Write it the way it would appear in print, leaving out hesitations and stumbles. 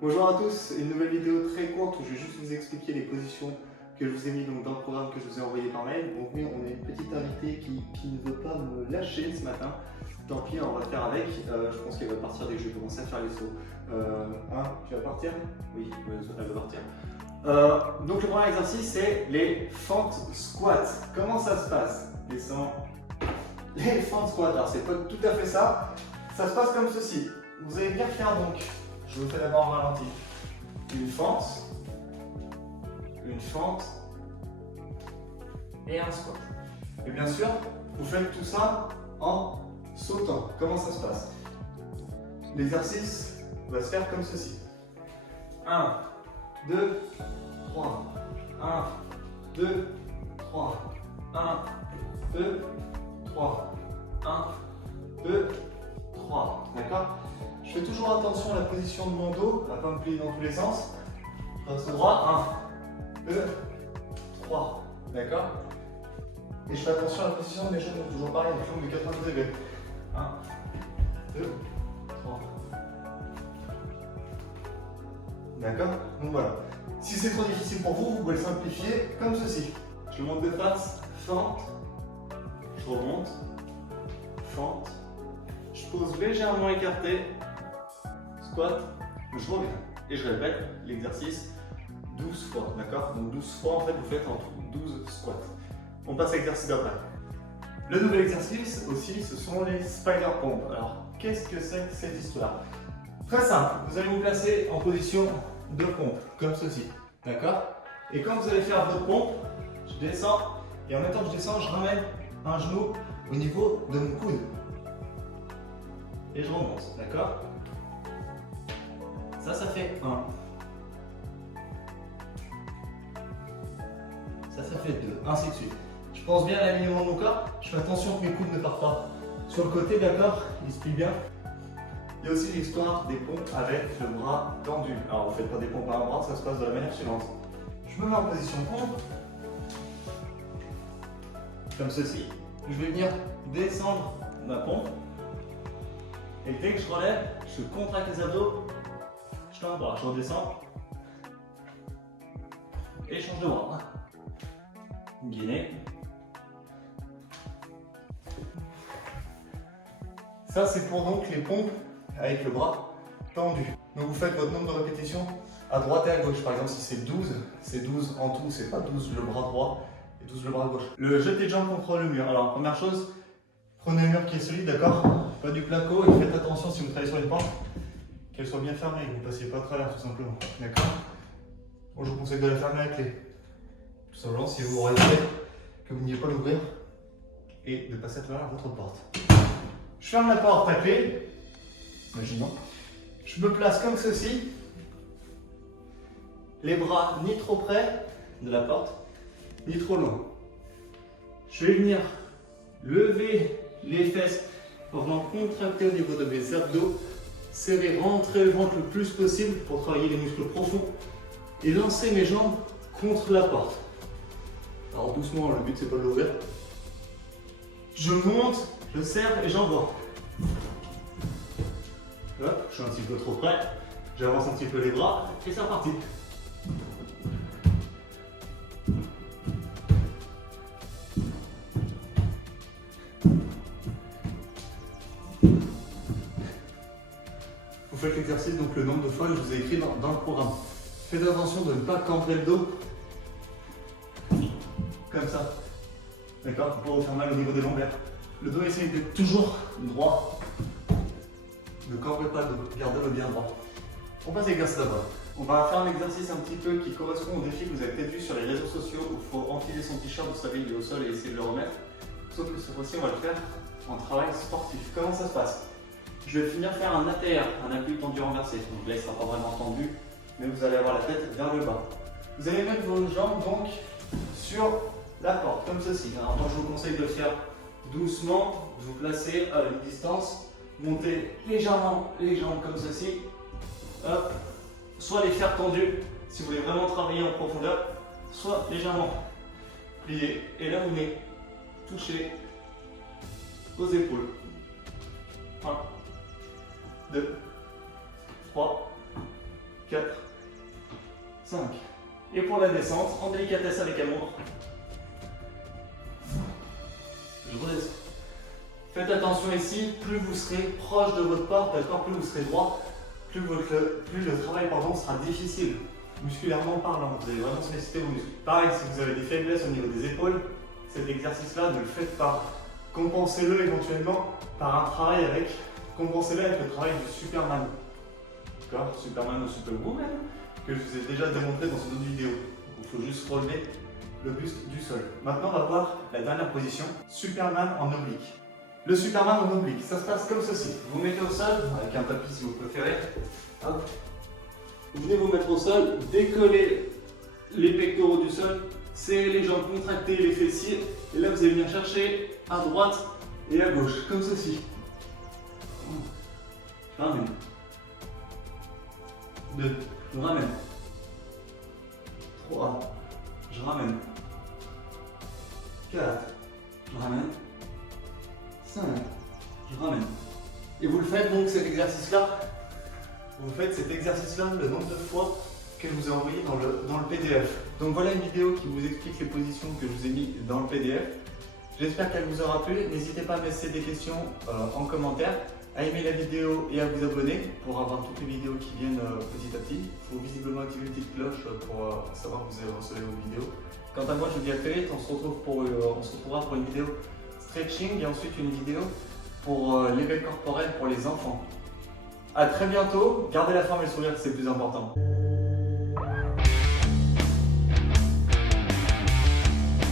Bonjour à tous, une nouvelle vidéo très courte où je vais juste vous expliquer les positions que je vous ai mis donc dans le programme que je vous ai envoyé par mail. Donc oui, on a une petite invitée qui ne veut pas me lâcher ce matin. Tant pis, on va faire avec. Je pense qu'elle va partir dès que je vais commencer à faire les sauts. Tu vas partir? Oui, elle va partir. Donc le premier exercice, c'est les fentes squats. Comment ça se passe? Descends. Les fentes squats, alors c'est pas tout à fait ça. Ça se passe comme ceci. Vous allez bien faire donc, je vous fais d'abord en ralenti. Une fente et un squat. Et bien sûr, vous faites tout ça en sautant. Comment ça se passe? L'exercice va se faire comme ceci. 1, 2, 3. 1, 2, 3. 1, 2, 3. 1, 2, 3. D'accord? Je fais toujours attention à la position de mon dos, à ne pas me plier dans tous les sens. Je reste droit. 1, 2, 3. D'accord? Et je fais attention à la position de mes genoux, toujours pareil, du fond de 90 degrés. 1, 2, 3. D'accord? Donc voilà. Si c'est trop difficile pour vous, vous pouvez le simplifier comme ceci. Je monte de face, fente, je remonte, fente, je pose légèrement écarté, squat, je reviens. Et je répète l'exercice 12 fois, d'accord? Donc 12 fois, en fait, vous faites en tout 12 squats. On passe à l'exercice d'après. Le nouvel exercice aussi, ce sont les spider pompes. Alors, qu'est-ce que c'est que cette histoire? Très simple, vous allez vous placer en position de pompe, comme ceci, d'accord? Et quand vous allez faire votre pompe, je descends, et en même temps que je descends, je ramène un genou au niveau de mon coude. Et je remonte, d'accord? Ça fait 1. Ça fait 2, ainsi de suite. Je pense bien à l'alignement de mon corps, je fais attention que mes coudes ne partent pas sur le côté, d'accord? Ils se plient bien. Il y a aussi l'histoire des pompes avec le bras tendu. Alors, vous ne faites pas des pompes à un bras, ça se passe de la manière suivante. Je me mets en position pompe, comme ceci. Je vais venir descendre ma pompe. Et dès que je relève, je contracte les abdos, je tends le bras, je redescends. Et je change de bras. Guinée. Ça, c'est pour donc les pompes avec le bras tendu. Donc vous faites votre nombre de répétitions à droite et à gauche. Par exemple, si c'est 12 en tout, c'est pas 12 le bras droit et 12 le bras gauche. Le jeté de jambe contre le mur. Alors, première chose, prenez un mur qui est solide, d'accord? Pas du placo, et faites attention si vous travaillez sur les pentes, qu'elles soient bien fermées, que vous ne passiez pas à travers tout simplement. D'accord? Bon, je vous conseille de la fermer à la clé. Tout simplement si vous restez, que vous n'ayez pas l'ouvrir et de passer à travers votre porte. Je ferme la porte à clé, imaginons. Je me place comme ceci, les bras ni trop près de la porte, ni trop loin. Je vais venir lever les fesses en venant contracter au niveau de mes abdos, serrer, rentrer le ventre le plus possible pour travailler les muscles profonds et lancer mes jambes contre la porte. Alors doucement, le but c'est pas de l'ouvrir. Je monte, je serre et j'envoie. Hop, je suis un petit peu trop près, j'avance un petit peu les bras et c'est reparti. Vous faites l'exercice donc le nombre de fois que je vous ai écrit dans le programme. Faites attention de ne pas cambrer le dos comme ça. D'accord? Pour pas vous faire mal au niveau des lombaires. Le dos essaye d'être toujours droit. Ne cambrez pas le dos, gardez-le bien droit. On passe à l'exercice d'abord. On va faire un exercice un petit peu qui correspond au défi que vous avez peut-être vu sur les réseaux sociaux où il faut enfiler son t-shirt, vous savez, il est au sol et essayer de le remettre. Sauf que cette fois-ci, on va le faire en travail sportif. Comment ça se passe? Je vais finir faire un ATR, un appui tendu renversé. Donc là, il ne sera pas vraiment tendu, mais vous allez avoir la tête vers le bas. Vous allez mettre vos jambes donc sur la porte, comme ceci. Alors moi, je vous conseille de le faire doucement, vous placez à une distance, montez légèrement les jambes comme ceci. Hop. Soit les faire tendues, si vous voulez vraiment travailler en profondeur, soit légèrement pliés. Et là, vous venez toucher aux épaules. 1, 2, 3, 4, 5. Et pour la descente, en délicatesse avec amour, je redescends. Faites attention ici, plus vous serez proche de votre porte, d'accord, plus vous serez droit, plus le travail sera difficile, musculairement parlant. Vous allez vraiment solliciter vos muscles. Pareil, si vous avez des faiblesses au niveau des épaules, cet exercice-là, ne le faites pas. Compensez-le éventuellement par un travail compensez-le avec le travail du Superman. D'accord, Superman ou Superwoman, que je vous ai déjà démontré dans une autre vidéo. Il faut juste relever le buste du sol. Maintenant, on va voir la dernière position, Superman en oblique. Le Superman en oblique, ça se passe comme ceci. Vous mettez au sol, avec un tapis si vous préférez. Hop. Vous venez vous mettre au sol, décoller les pectoraux du sol, serrer les jambes, contracter les fessiers. Et là, vous allez venir chercher à droite et à gauche, comme ceci. Je ramène. 2, je ramène. 3, je ramène. 4, je ramène. 5, je ramène. Et vous le faites donc cet exercice-là. Vous faites cet exercice-là le nombre de fois que je vous ai envoyé dans le PDF. Donc voilà une vidéo qui vous explique les positions que je vous ai mis dans le PDF. J'espère qu'elle vous aura plu. N'hésitez pas à me laisser des questions en commentaire, à aimer la vidéo et à vous abonner pour avoir toutes les vidéos qui viennent petit à petit. Il faut visiblement activer une petite cloche pour savoir que vous avez reçu vos vidéos. Quant à moi, je vous dis à très vite. On se retrouvera pour une vidéo stretching et ensuite une vidéo pour l'éveil corporel pour les enfants. A très bientôt. Gardez la forme et le sourire, c'est le plus important.